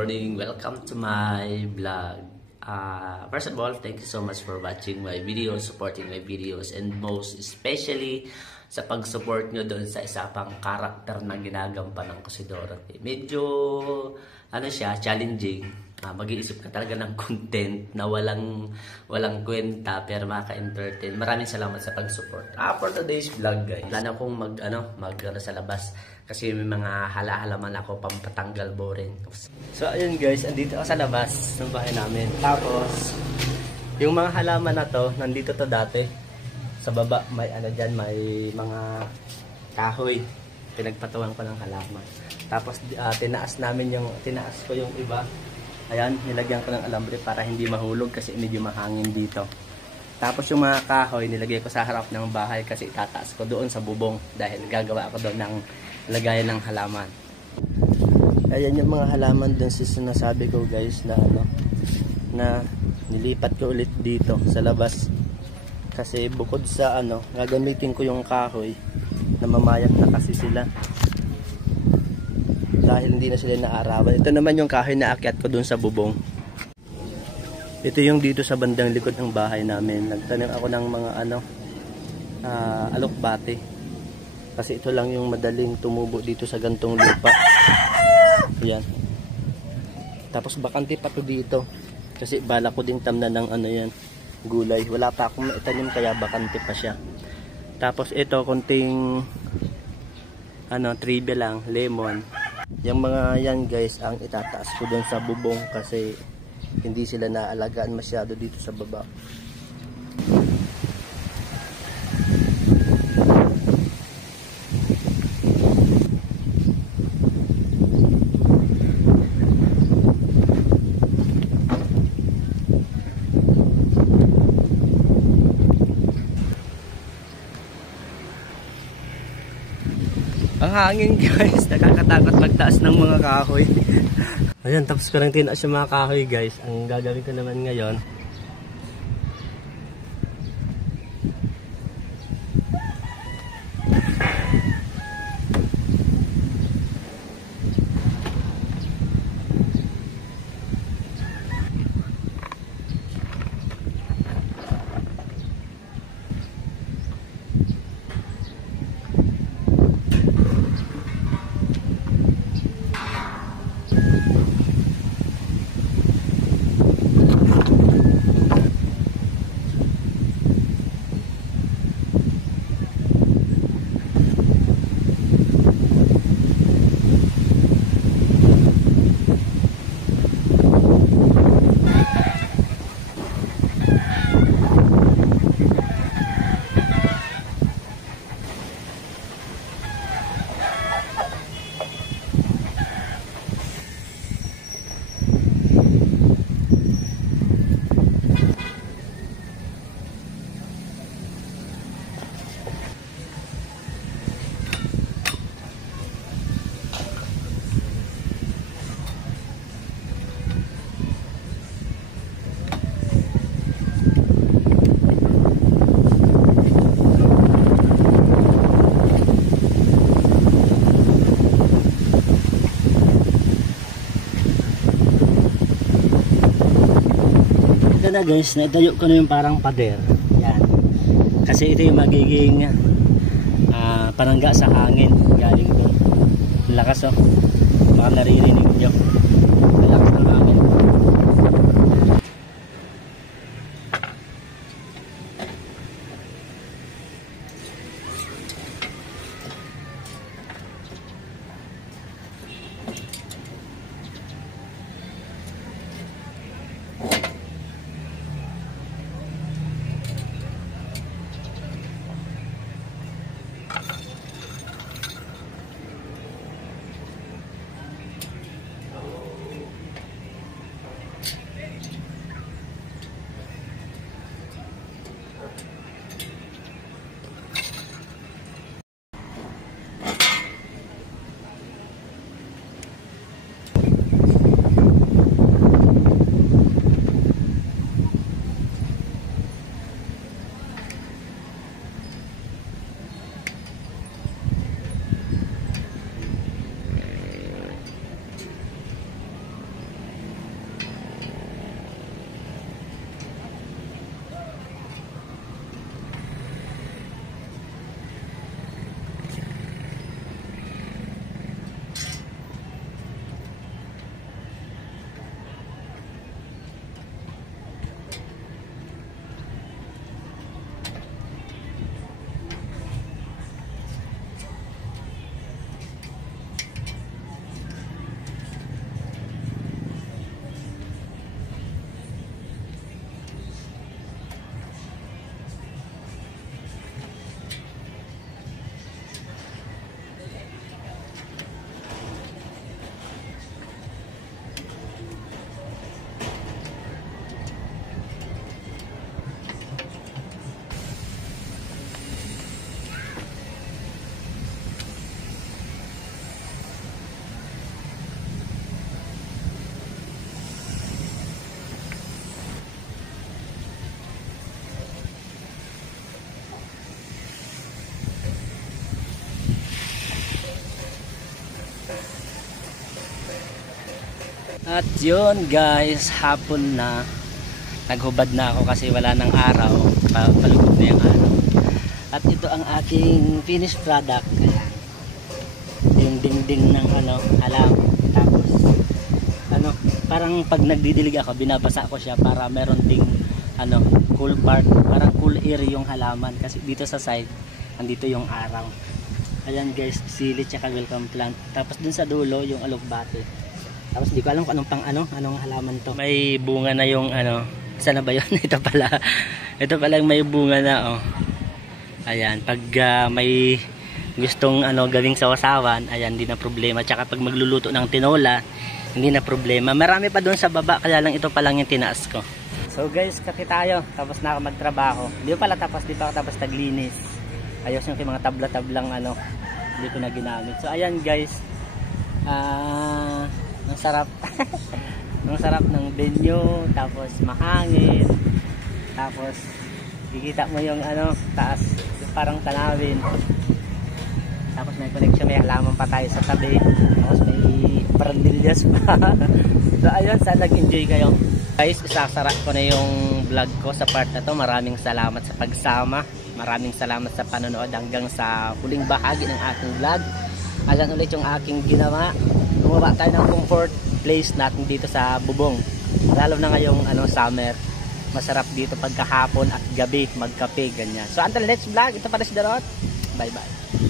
morning. Welcome to my vlog. First of all, thank you so much for watching my videos, supporting my videos, and most especially sa pag-support nyo doon sa isa pang karakter na ginagampanan ko si Dorothy. Medyo, challenging. Mag-iisip ka talaga ng content na walang kwenta pero maka-entertain. Maraming salamat sa pag-support. For today's vlog, guys, wala na akong mag sa labas kasi may mga hala-halaman ako pampatanggal boring. So ayun guys, andito ako sa labas ng bahay namin. Tapos yung mga halaman na to, nandito to dati. Sa baba may diyan, may mga kahoy. Pinagpatuan ko ng halaman. Tapos tinaas ko yung iba. Ayan, nilagyan ko ng alambre para hindi mahulog kasi medyo mahangin dito. Tapos yung mga kahoy, nilagay ko sa harap ng bahay kasi itataas ko doon sa bubong dahil gagawa ako doon ng lagayan ng halaman. Ayan yung mga halaman doon sa sinasabi ko guys na nilipat ko ulit dito sa labas. Kasi bukod sa gagamitin ko yung kahoy na mamayat na kasi sila. Dahil hindi na sila naarawan. Ito naman yung kahoy na akyat ko dun sa bubong. Ito yung dito sa bandang likod ng bahay namin. Nagtanim ako ng mga alokbate. Kasi ito lang yung madaling tumubo dito sa gantong lupa. Ayan. Tapos bakante pa to dito. Kasi bala ko din tamnan ng gulay. Wala pa akong maitanim kaya bakante pa siya. Tapos ito konting trivia lang, lemon. Yung mga yan guys ang itataas ko doon sa bubong kasi hindi sila naalagaan masyado dito sa baba. Ang hangin guys, nakakatakot magtaas ng mga kahoy. Ayan, tapos ko lang tinaas yung mga kahoy guys. Ang gagawin ko naman ngayon, na guys, naitayo ko na yung parang pader. Yan. Kasi ito yung magiging panangga sa hangin. Galing doon. Lakas baka naririnig nyo. Lakas ng hangin. At yun guys, hapon na. Naghubad na ako kasi wala ng araw. Palugod na yung araw. At ito ang aking finished product. Ayan. Yung dingding ng alam. Tapos parang pag nagdidilig ako, binabasa ko siya para meron ding cool part, parang cool air yung halaman kasi dito sa side andito yung araw. Ayan guys, sili tsaka welcome plant. Tapos dun sa dulo yung alugbate. Tapos di ko alam kung anong halaman to. May bunga na yung sana ba yun? Ito pala yung may bunga na Ayan, pag may gustong gawing sawasawan, ayan, hindi na problema. Tsaka pag magluluto ng tinola, hindi na problema. Marami pa doon sa baba, kaya lang ito pa lang yung tinaas ko. So guys, kaki tayo. Tapos na ako magtrabaho. Hindi pa ako tapos naglinis. Ayos yung mga tabla-tablang hindi ko na ginamit. So ayan guys, ang sarap. Ang sarap ng venue, tapos mahangin. Tapos kikita mo yung taas, yung parang tanawin. Tapos may connection, may halaman pa tayo sa tabi. Tapos may parandillas pa. So ayun, sana nag-enjoy kayo. Guys, isasara ko na yung vlog ko sa part na to. Maraming salamat sa pagsama. Maraming salamat sa panonood hanggang sa huling bahagi ng aking vlog. Ayan ulit yung aking ginawa. Gumawa tayo ng comfort place natin dito sa bubong. Lalo na ngayong summer. Masarap dito pagkahapon at gabi magkape, ganyan. So until next vlog, ito pa rin si Darot. Bye bye.